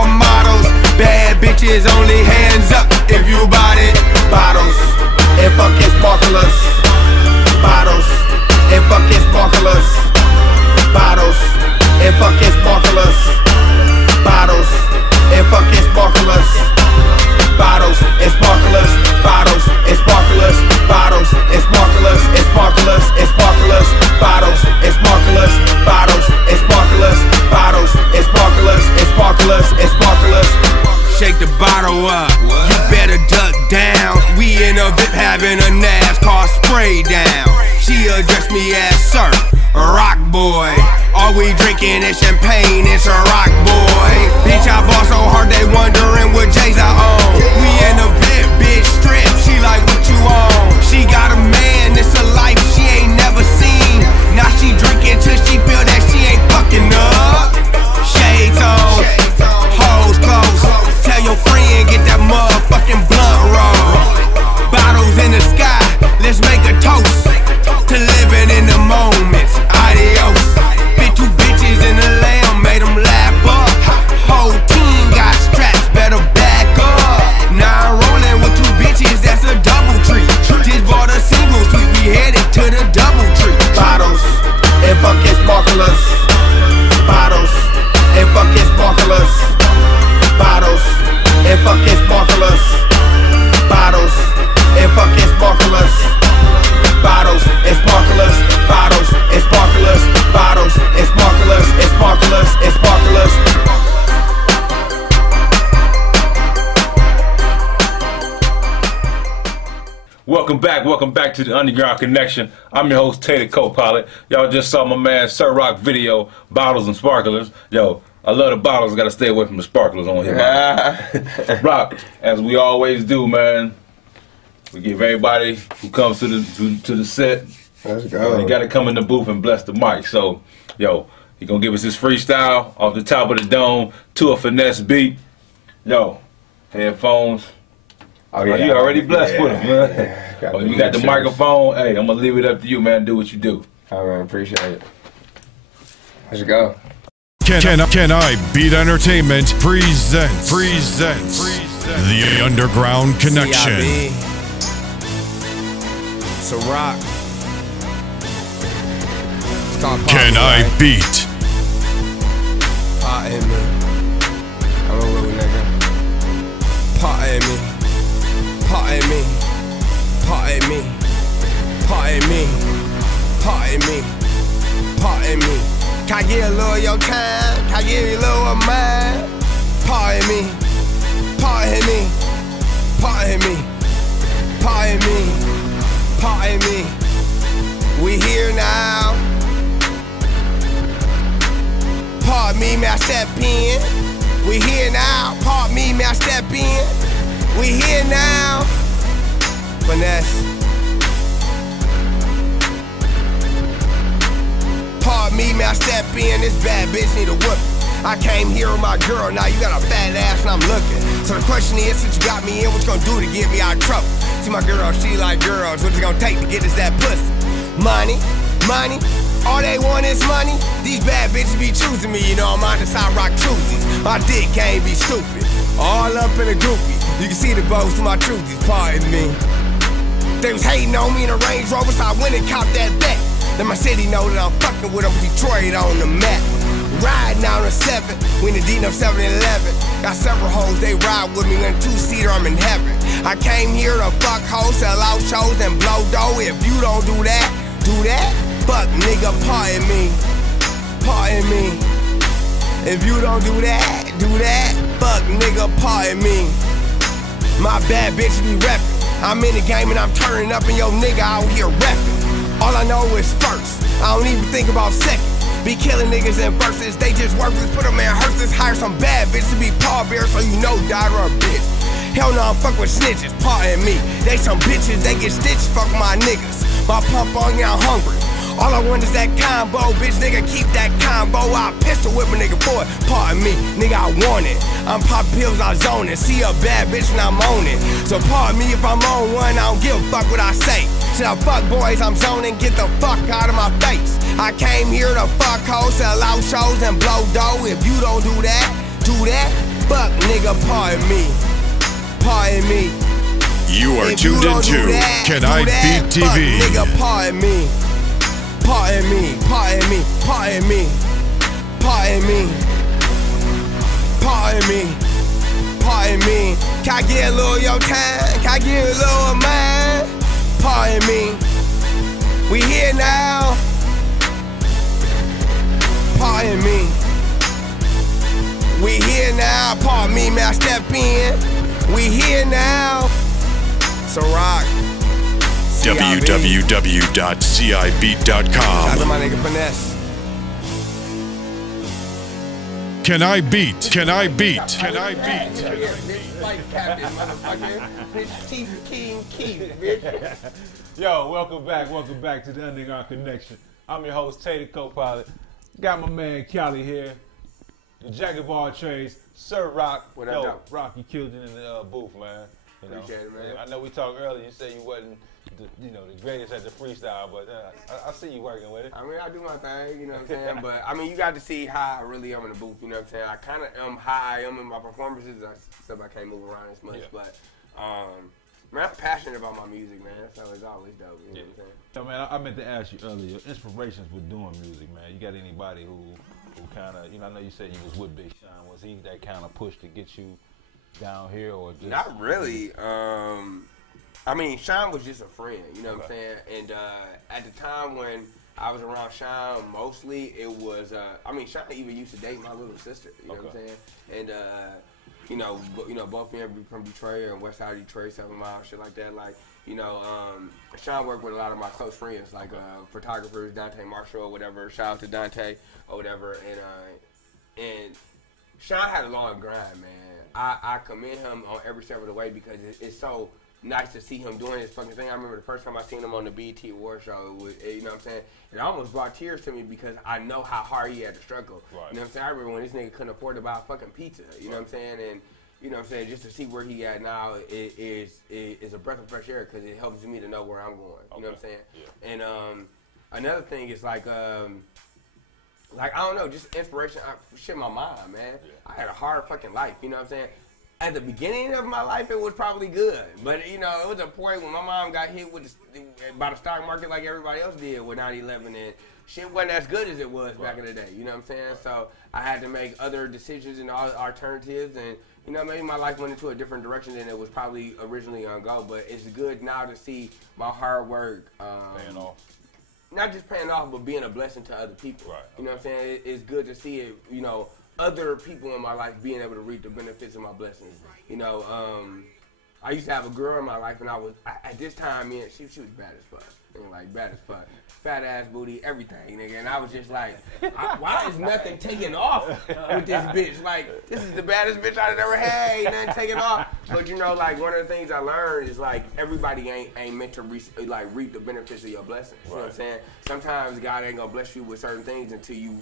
shake the bottle up. You better duck down. We in a VIP having a NASCAR spray down. She addressed me as sir, a rock boy. All we drinking is champagne, it's a rock boy. Bitch, I ball so hard they wondering what J's I own. We in a VIP, bitch strip, she like what you on. She got a man, it's a life she ain't never seen. Now she drinking till she feel that she ain't fucking up. Shades on, hoes close. Tell your friend get that motherfucking blunt roll. Bottles in the sky, let's make a toast to living in the moments. Adios. Fit two bitches in the lamb, made them lap up. Whole team got straps, better back up. Now I'm rolling with two bitches, that's a double treat. Just bought a single suite, we headed to the double tree. Bottles and fucking sparklers. Bottles and fucking sparklers. Bottles and fucking sparklers. Bottles and fucking sparklers. Bottles and sparklers. Bottles and sparklers. Bottles and sparklers. And sparklers and sparklers. Welcome back to the Underground Connection. I'm your host, Tater Co-Pilot. Y'all just saw my man Sir Rock video, Bottles and Sparklers. Yo, I love the bottles, gotta stay away from the sparklers on here. Rock, as we always do, man, we give everybody who comes to the set, Let's go. they gotta come in the booth and bless the mic. So, yo, he gonna give us his freestyle off the top of the dome to a finesse beat. Yo, headphones. Oh, yeah. You already blessed with him, man. Yeah, You got the microphone. Hey, I'm gonna leave it up to you, man. Do what you do. All right, appreciate it. Let's go. Can I Beat Entertainment presents the Underground Connection. It's a rock. It's called Can I Beat? Pot in me. I'm a real nigga. Pot in me. Pot in me. Pot in me. Pot in me. Pot in me. Pot in me. Can I get a little of your time? Can I give you a little of mine? Pot in me. Pot in me. Pot in me. Pot in me. Pot in me. We here now. Part me, man, I step in. We here now. Part me, man, I step in. We here now. Finesse. Part me, man, I step in. This bad bitch need a whoop. I came here with my girl, now you got a fat ass and I'm looking. So the question is, since you got me in, what you gonna do to get me out of trouble? See my girl, she like girls, what you gonna take to get us that pussy? Money, money, all they want is money. These bad bitches be choosing me, you know I'm on the side rock choosies. My dick can't be stupid, all up in a groupie. You can see the bows to my truthies, pardon me. They was hating on me in a Range Rover, so I went and copped that bet. Then my city know that I'm fucking with them, Detroit on the map. Riding down the 7, we in the D-No 7-Eleven. Got several hoes, they ride with me in a 2-seater, I'm in heaven. I came here to fuck hoes, sell out shows, and blow dough. If you don't do that, fuck nigga, pardon me. Pardon me. If you don't do that, fuck nigga, pardon me. My bad bitch be reppin'. I'm in the game and I'm turning up and yo nigga out here reppin'. All I know is first, I don't even think about second. Be killing niggas in verses, they just worthless. Put them in hearses, hire some bad bitch to be pallbearers so you know daughter or bitch. Hell no, I'm fuck with snitches, pardon me. They some bitches, they get stitched, fuck my niggas. My pump on you, I'm hungry. All I want is that combo, bitch, nigga, keep that combo. I pistol whip a nigga for it, pardon me, nigga, I want it. I'm poppin' pills, I zone it. See a bad bitch and I'm on it. So pardon me if I'm on one, I don't give a fuck what I say. Should I fuck boys, I'm zoning, get the fuck out of my face. I came here to fuck hoes, sell out shows, and blow dough. If you don't do that, fuck nigga, pardon me. Pardon me. You are If tuned you don't do into that, Can do I that, Beat fuck TV? nigga, pardon me. Pardon me, pardon me, pardon me, pardon me, pardon me, pardon me. Can I get a little of your time? Can I get a little of mine? Pardon me. We here now. Pardon me. We here now. Pardon me, man. I step step in. We here now. Sirrick. www.cibeat.com. Shout out to my nigga Finesse. Can I beat? Can I beat? Can I beat? Yo, welcome back to the Underground Connection. I'm your host, Tater Co-Pilot. Got my man Cali here, the jack of all trades, Sirrick. What up, Yo, dog? Rock, you killed it in the booth, man. You know? Appreciate it, man. I know we talked earlier. You said you wasn't, the greatest at the freestyle, but I see you working with it. I mean, I do my thing, you know what I'm saying? But, I mean, you got to see how I really am in the booth, you know what I'm saying? I kind of am how I am in my performances, except I can't move around as much. Yeah. But, man, I'm passionate about my music, man. So it's always dope, you know what I'm saying? So, man, I meant to ask you earlier, your inspirations with doing music, man. You got anybody who kind of, I know you said you was with Big Sean. Was he that kind of push to get you down here, or just? Not really. I mean, Sean was just a friend, you know what I'm saying? And at the time when I was around Sean, mostly it was, Sean even used to date my little sister, you know what I'm saying? And, both of them from Detroit and West Side of Detroit, 7 Mile, shit like that. Like, Sean worked with a lot of my close friends, like photographers, Dante Marshall or whatever. Shout out to Dante or whatever. And Sean had a long grind, man. I commend him on every step of the way because it's so nice to see him doing this fucking thing. I remember the first time I seen him on the BET Award show, it was, you know what I'm saying? It almost brought tears to me because I know how hard he had to struggle. Right. You know what I'm saying? I remember when this nigga couldn't afford to buy a fucking pizza, you know what I'm saying? And, you know what I'm saying, just to see where he at now is a breath of fresh air because it helps me to know where I'm going, you know what I'm saying? Yeah. And another thing is like, I don't know, just inspiration, shit my mom, man. Yeah. I had a hard fucking life, you know what I'm saying? At the beginning of my life, it was probably good. But, it was a point when my mom got hit with by the stock market like everybody else did with 9/11, and shit wasn't as good as it was back in the day, you know what I'm saying? So I had to make other decisions and alternatives, and, maybe my life went into a different direction than it was probably originally on go. But it's good now to see my hard work paying off. Not just paying off, but being a blessing to other people. Right. You know what I'm saying? It's good to see it, other people in my life being able to reap the benefits of my blessings. I used to have a girl in my life, and at this time, man, she was bad as fuck. Bad as fuck. Fat ass booty, everything, nigga. And I was just like, why is nothing taking off with this bitch? Like, this is the baddest bitch I've ever had. Ain't nothing taking off. But, one of the things I learned is, everybody ain't meant to reap the benefits of your blessings. You know what I'm saying? Sometimes God ain't gonna bless you with certain things until you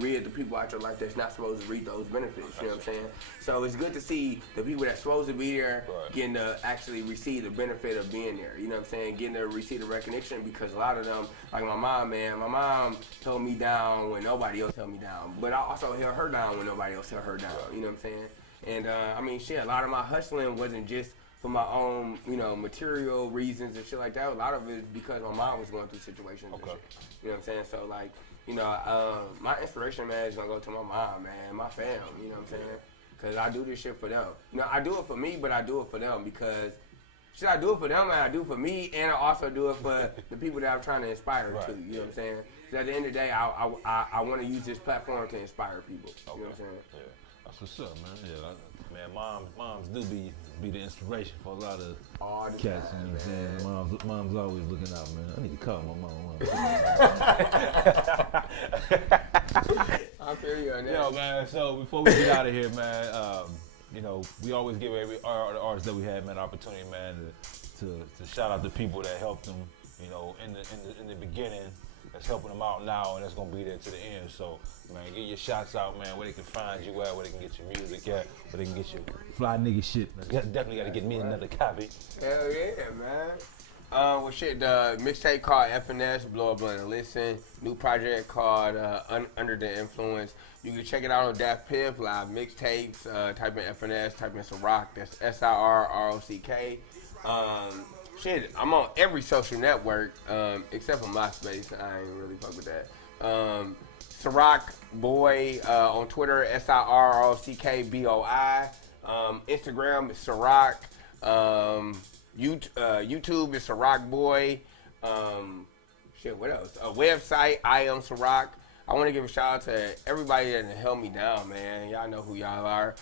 rid the people out your life that's not supposed to reap those benefits. You know what I'm saying? So it's good to see the people that's supposed to be there getting to actually receive the benefit of being there. You know what I'm saying? Getting to receive the recognition, because a lot of them, like my mom, man, my mom held me down when nobody else held me down. But I also held her down when nobody else held her down. You know what I'm saying? And a lot of my hustling wasn't just for my own, material reasons and shit like that. A lot of it is because my mom was going through situations and shit. You know what I'm saying? So, my inspiration, man, is going to go to my mom, man, my fam, you know what I'm saying? Because I do this shit for them. I do it for me, but I do it for them because shit, I do it for them, and I do it for me, and I also do it for the people that I'm trying to inspire too, you know what I'm saying? So at the end of the day, I want to use this platform to inspire people, you know what I'm saying? Yeah. That's what's up, man. Yeah, man, moms do be the inspiration for a lot of cats, you know what I'm saying? Mom's always looking out, man. I need to call my mom. I feel you on that. Yo, man, so before we get out of here, man, we always give every artist that we have, man, an opportunity, man, to shout out the people that helped them, in the beginning, that's helping them out now, and that's gonna be there to the end. So, man, get your shots out, man, where they can find you at, where they can get your music at, where they can get your fly nigga shit. Definitely gotta get me another copy. Hell yeah, man. The mixtape called FNS, Blow Up Blunt and Listen. New project called Under the Influence. You can check it out on Daft Piff, live mixtapes. Type in FNS, type in Sirrick. That's SIRROCK. I'm on every social network except for MySpace. I ain't really fuck with that. Sirrick Boy on Twitter, SIRROCKBOI. Instagram is Sirrick. YouTube is Sirrick Boy. What else? A website, I am Sirrick. I want to give a shout out to everybody that held me down, man. Y'all know who y'all are.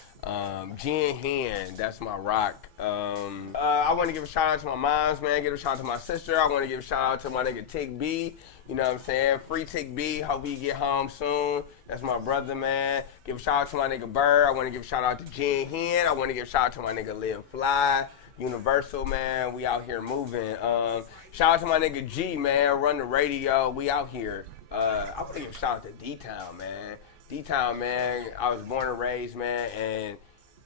Jen Hen, that's my rock. I want to give a shout out to my moms, man. Give a shout out to my sister. I want to give a shout out to my nigga Tick B. You know what I'm saying? Free Tick B. Hope he get home soon. That's my brother, man. Give a shout out to my nigga Bird. I want to give a shout out to Jen Hen. I want to give a shout out to my nigga Live Fly. Universal, man. We out here moving. Shout out to my nigga G, man. Run the radio. We out here. I want to give a shout out to D-Town, man. D-Town, man. I was born and raised, man,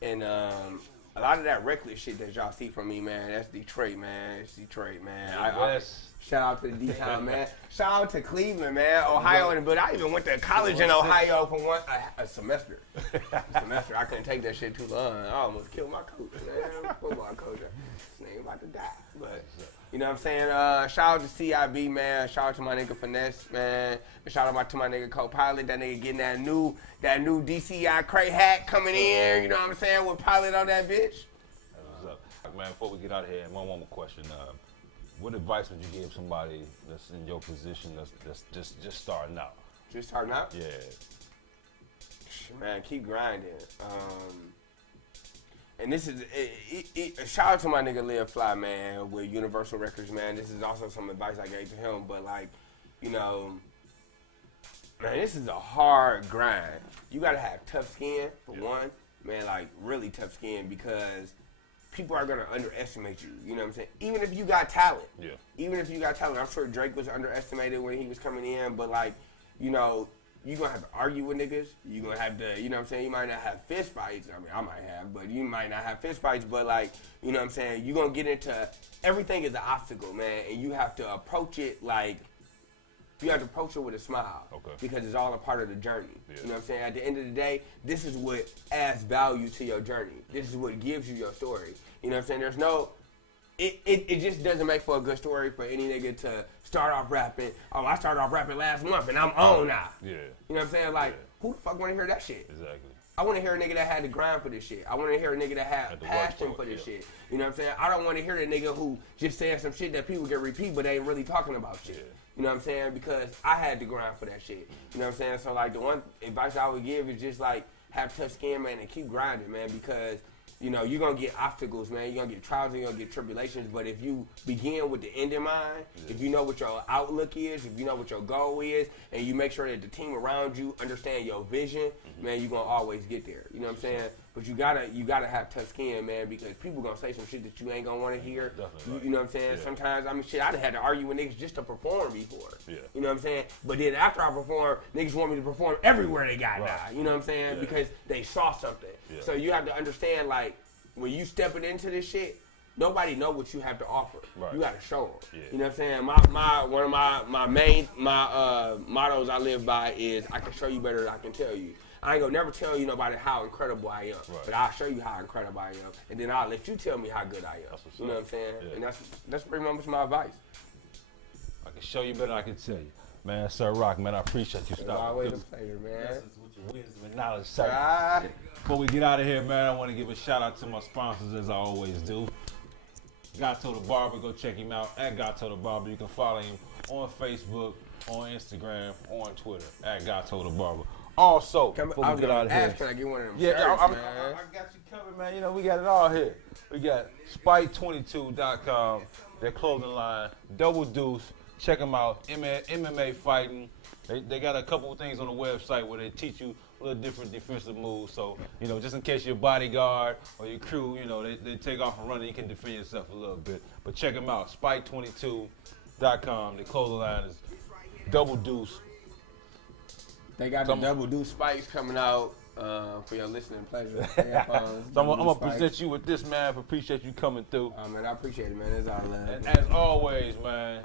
and a lot of that reckless shit that y'all see from me, man, that's Detroit, man. It's Detroit, man. Shout out to the D-Town, man. Shout out to Cleveland, man. Ohio, but I even went to college in Ohio for a semester. I couldn't take that shit too long. I almost killed my coach, man. Football coach. His name about to die, but. You know what I'm saying? Shout out to CIB, man. Shout out to my nigga Finesse, man. Shout out to my nigga Co-Pilot. That nigga getting that new DCI Cray hat coming in. You know what I'm saying? With Pilot on that bitch. What's up? Man, before we get out of here, one more question. What advice would you give somebody that's in your position that's just starting out? Just starting out? Yeah. Man, keep grinding. And this is, shout out to my nigga Live Fly, man, with Universal Records, man. This is also some advice I gave to him, but like, you know, man, this is a hard grind. You gotta have tough skin, for one, man, like really tough skin, because people are gonna underestimate you, you know what I'm saying? Even if you got talent. Yeah. Even if you got talent. I'm sure Drake was underestimated when he was coming in, but like, you know, you're going to have to argue with niggas. You're going to have to, you know what I'm saying? You might not have fist fights. I mean, I might have, but you might not have fist fights. But, like, you know what I'm saying? You're going to get into, everything is an obstacle, man. And you have to approach it like, you have to approach it with a smile. Okay. Because it's all a part of the journey. Yeah. You know what I'm saying? At the end of the day, this is what adds value to your journey. This is what gives you your story. You know what I'm saying? There's no, it just doesn't make for a good story for any nigga to start off rapping. Oh, I started off rapping last month and I'm on now. Yeah. You know what I'm saying? Like, who the fuck want to hear that shit? Exactly. I want to hear a nigga that had to grind for this shit. I want to hear a nigga that had passion for this shit. You know what I'm saying? I don't want to hear a nigga who just saying some shit that people can repeat but they ain't really talking about shit. Yeah. You know what I'm saying? Because I had to grind for that shit. You know what I'm saying? So, like, the one advice I would give is just, like, have tough skin, man, and keep grinding, man, because you know, you're going to get obstacles, man. You're going to get trials and you're going to get tribulations. But if you begin with the end in mind, if you know what your outlook is, if you know what your goal is, and you make sure that the team around you understand your vision, man, you're going to always get there. You know what I'm saying? But you gotta have tough skin, man, because people going to say some shit that you ain't going to want to hear. You know what I'm saying? Yeah. Sometimes, I mean, shit, I done had to argue with niggas just to perform before. Yeah. You know what I'm saying? But then after I perform, niggas want me to perform everywhere they got now. You know what I'm saying? Yeah. Because they saw something. Yeah. So you have to understand, like, when you stepping into this shit, nobody know what you have to offer. Right. You got to show them. Yeah. You know what I'm saying? One of my main mottos I live by is I can show you better than I can tell you. I ain't gonna never tell you nobody how incredible I am, but I'll show you how incredible I am, and then I'll let you tell me how good I am. You know what I'm saying? Yeah. And that's pretty much my advice. I can show you better than I can tell you. Man, Sir Rock, man, I appreciate you stopping. It's always a pleasure, man. With your wisdom and knowledge, sir. Before we get out of here, man, I want to give a shout out to my sponsors, as I always do. Gato the Barber, go check him out at Gato the Barber. You can follow him on Facebook, on Instagram, on Twitter at Gato the Barber. Also, before we get out of here, can I get one of them shirts, man? I got you covered, man. You know, we got it all here. We got Spike22.com, their clothing line, Double Deuce. Check them out, MMA fighting. They got a couple of things on the website where they teach you a little different defensive moves. So, you know, just in case your bodyguard or your crew, you know, they take off and run and you can defend yourself a little bit. But check them out, Spike22.com. The clothing line is Double Deuce. They got the Double Deuce spikes coming out for your listening pleasure. So I'm going to present you with this, man. I appreciate you coming through. Man, I appreciate it, man. It's all love. And as always, man,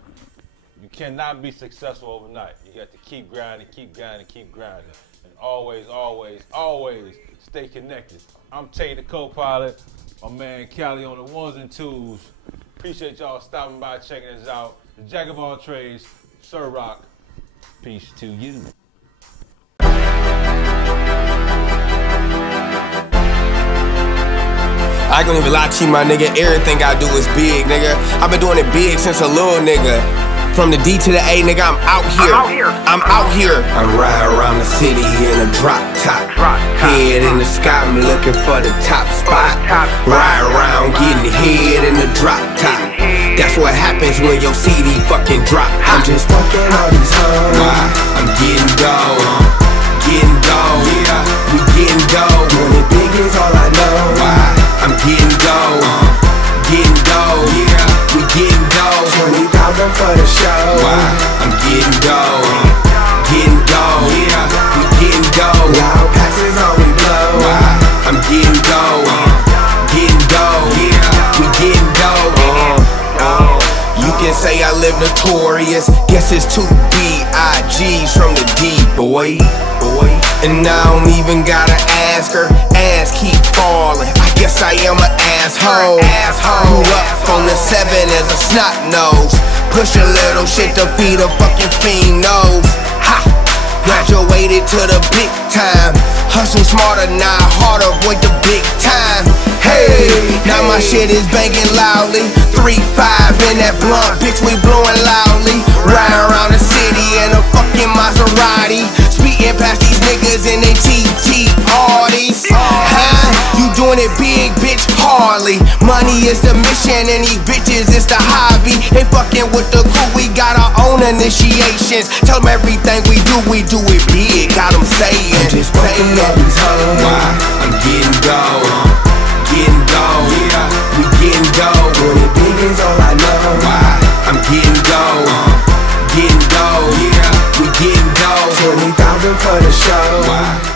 you cannot be successful overnight. You got to keep grinding, keep grinding, keep grinding. And always, always, always stay connected. I'm Tay the Co-Pilot. My man Cali on the ones and twos. Appreciate y'all stopping by, checking us out. The Jack of all trades, Sir Rock. Peace to you. I ain't gonna even lie to you, my nigga. Everything I do is big, nigga. I've been doing it big since a little nigga. From the D to the A, nigga, I'm out here. I'm out here. I ride around the city in a drop top. Head in the sky, I'm looking for the top spot. Ride around getting head in the drop top. That's what happens when your CD fucking drop. I'm just fucking all these hoes. Why? I'm getting dough. Getting dough. Yeah, we getting dough. Doing it big is all I know. Why? I'm getting dough. Getting dough. Yeah, we getting dough. 20,000 for the show. Why? I'm getting dough. Getting dough. Yeah, we getting dough. Loud packs is all we blow. Why? I'm getting dough. Getting dough. Yeah, we getting dough. You can say I live notorious. Guess it's 2 B.I.G's from the D, boy. And I don't even gotta ask her. Ass keep falling. I guess I am an asshole. Grew up on the 7 as a snot nose. Push a little shit to feed a fucking fiend nose. Ha! Graduated to the big time. Hustle smarter, not harder, avoid the big time. Hey, now my shit is banging loudly. 3-5 in that blunt, bitch, we blowing loudly. Riding around the city in a fucking Maserati. Speeding past these niggas in they TT Audis. You doing it big, bitch, hardly. Money is the mission and these bitches is the hobby. They fucking with the crew, we got our own initiations. Tell them everything we do it big. Got them saying, I'm just fucking all these hoes. Why? I'm getting dough. Getting dough. Yeah, we getting dough. Doing it big is all I know. Why? I'm getting dough. Getting dough. Yeah, we getting dough. 20,000 for the show. Why?